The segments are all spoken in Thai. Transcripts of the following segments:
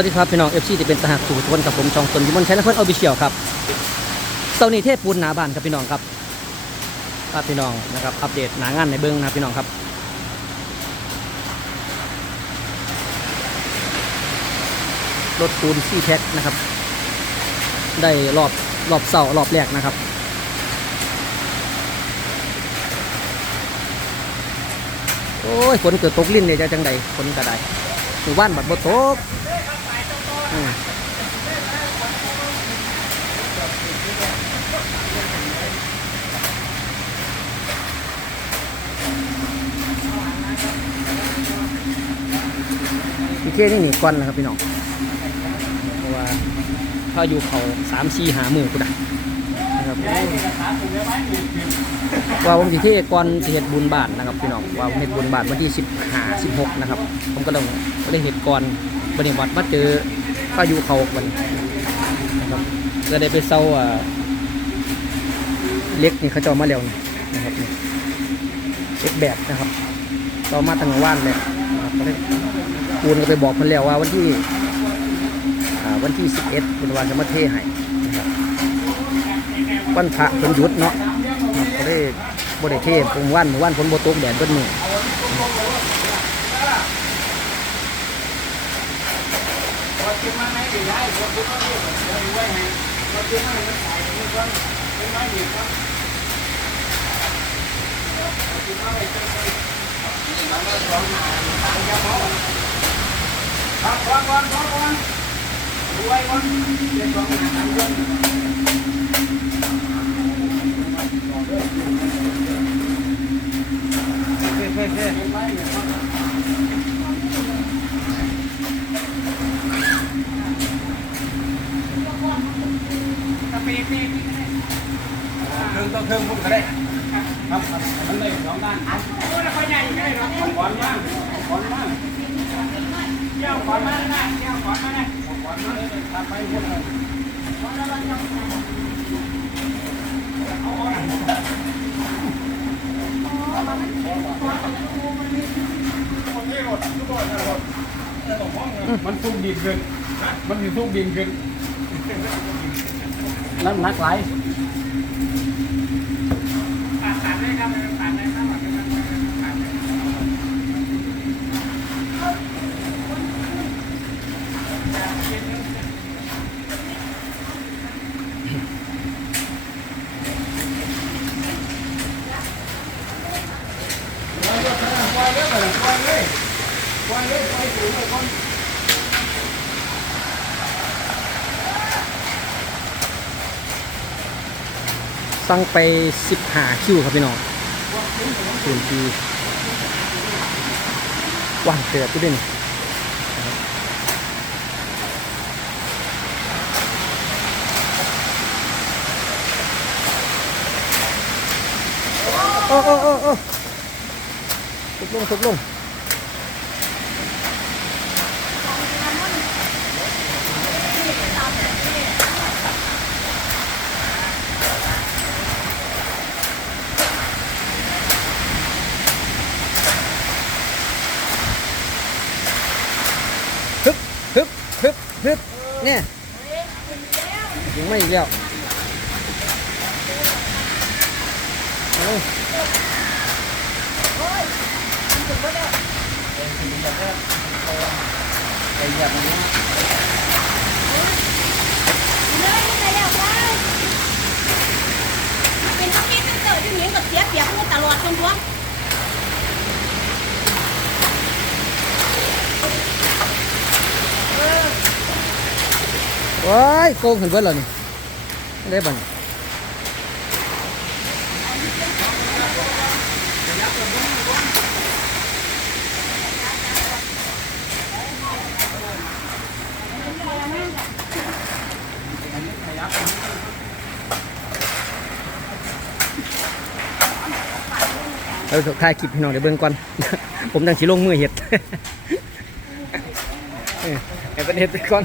วัสดีครับพี่น้องเอฟซีที่เป็นตาหักสู่ทุกคนกับผมจองตนยิมอนใช้และเพื่อนเอาบิเชียวครับเสาร์นี้เทพปูนหนาบ้านครับพี่น้องครับครับพี่น้องนะครับอัปเดตหนางานในเบิ้องนะพี่น้องครับรถปูนซี่แท็กนะครับ ได้รอบรอบเสารอบแรกนะครับโอ้ยฝนเกิดตกลิ้นเนี่ยจะจังใดฝนกระไดหมู่บ้านบัดบ่ตก อืมมีเคนี่หนีกวนนะครับพี่น้อง เพราะว่าถ้าอยู่เขาสามสี่หาหมื่นกูได้ นะครับว่าผมสิเทศก่อนสิเฮ็ดบุญบาทนะครับพี่น้องว่าผมเฮ็ดบุญบาทวันที่สิบห้าสิบหกนะครับ ผมก็ต้องก็ได้เฮ็ดก่อนบันนี้วัดมาเจอพายุเขาันนะครับก็ได้ไปเซาอ่าเล็กนี่เขาจามาแล้วนี่นะครับเล็กแบบนะครับเจามาตั้งว่านเลยนะครับก็ได้ปูนก็ไปบอกเพิ่นแล้วว่าวันที่วันที่ 11เป็นวันจะมเทให้ วันพระเพิ่นหยุดเนาะนะครับก็ได้บ่ได้เทผมวันเมื่อวันฝนบ่ตกแดดเบิดมื้อ 嗯มันทุ มันทุกดินขึ้น มันสิทุกดินขึ้นน้ำหนักไหลายสั่งไป15คิวครับพี่น้องพื้นที่ว่างเกิดที่เด่นโอ้โอ้โอ้โอ้ทุบลงทุบลง ฮึบฮึบเนี่ยยังไม่อีกแล้วเอาไปเหยียบมันนะเลยนี่ไปแล้วไปเป็นที่ที่เกิดที่หนีกับเสียเปรียบพูดตลอดจนตัว ว้ายโกงเห็นเบิดแล้วนี่ได้บัดนเราถ่ายคลิปพี่น้องเดี๋ยวเบิ่งก่อน ผมดังสิลงมือเห็ดเออให้เป็นเห็ดก่อน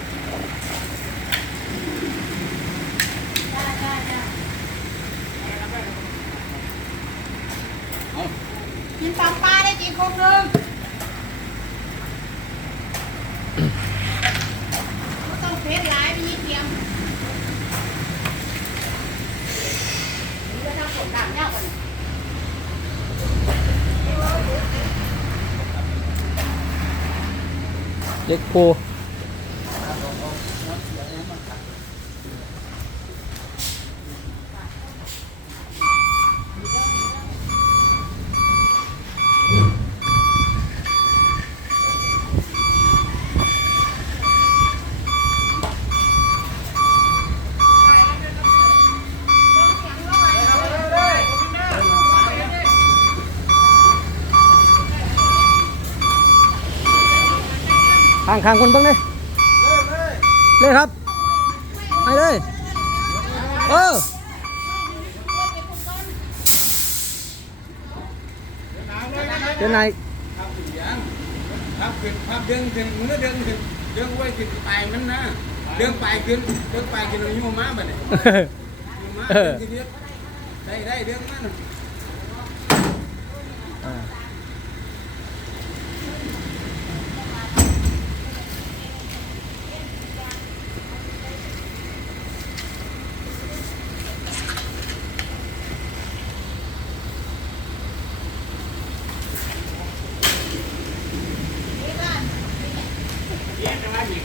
กินปลาปลาได้จีนครบหนึ่งไม่ต้องเผ็ดหลายมีเทียมนี่ก็ทำผลดังเนี่ยก่อนเล็กโพ ข้างข้างคนเบ้างเลยเลยครับ ไปเลย เออเป็นไงครับถึงยังครับขึ้นครับเดินขึ้นมือเดินขึ้นเดินไว้ขึ้นไปมันนะเดินไปขึ้นเดินไปขึ้นเราอยู่มาบัดนี้อยู่มาเดินทีเดียวได้ได้เดินมาน่ะอ่า เด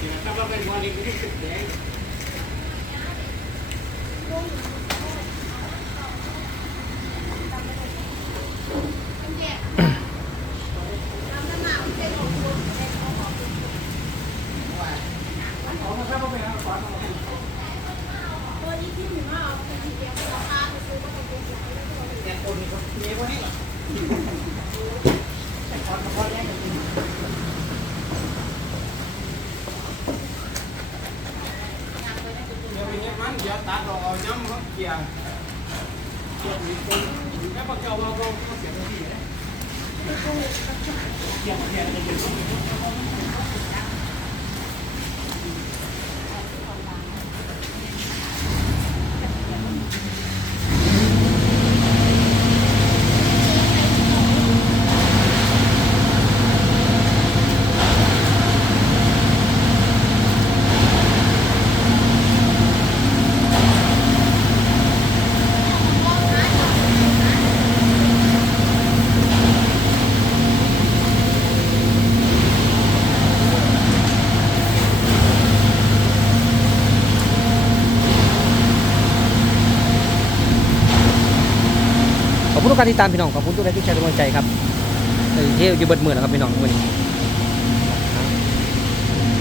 ี๋ยวไป เดี๋ยวตัดออกเอาย้ำเขาเกี่ยวเกี่ยวมีคนแล้วพอเจ้าว่าก็เสียที่เลยเกี่ยวเกี่ยวขอบ คุณทุกการติดตามพี่น้องขอบคุณทุกท่านที่แชร์กำลังใจครับเฮ้ยเที่ยวอยู่เบิดมือนะครับพี่น้องวันนี้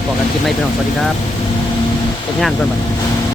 บอกกันกินไหมพี่น้องสวัสดีครับเป็นงานก่อนบัด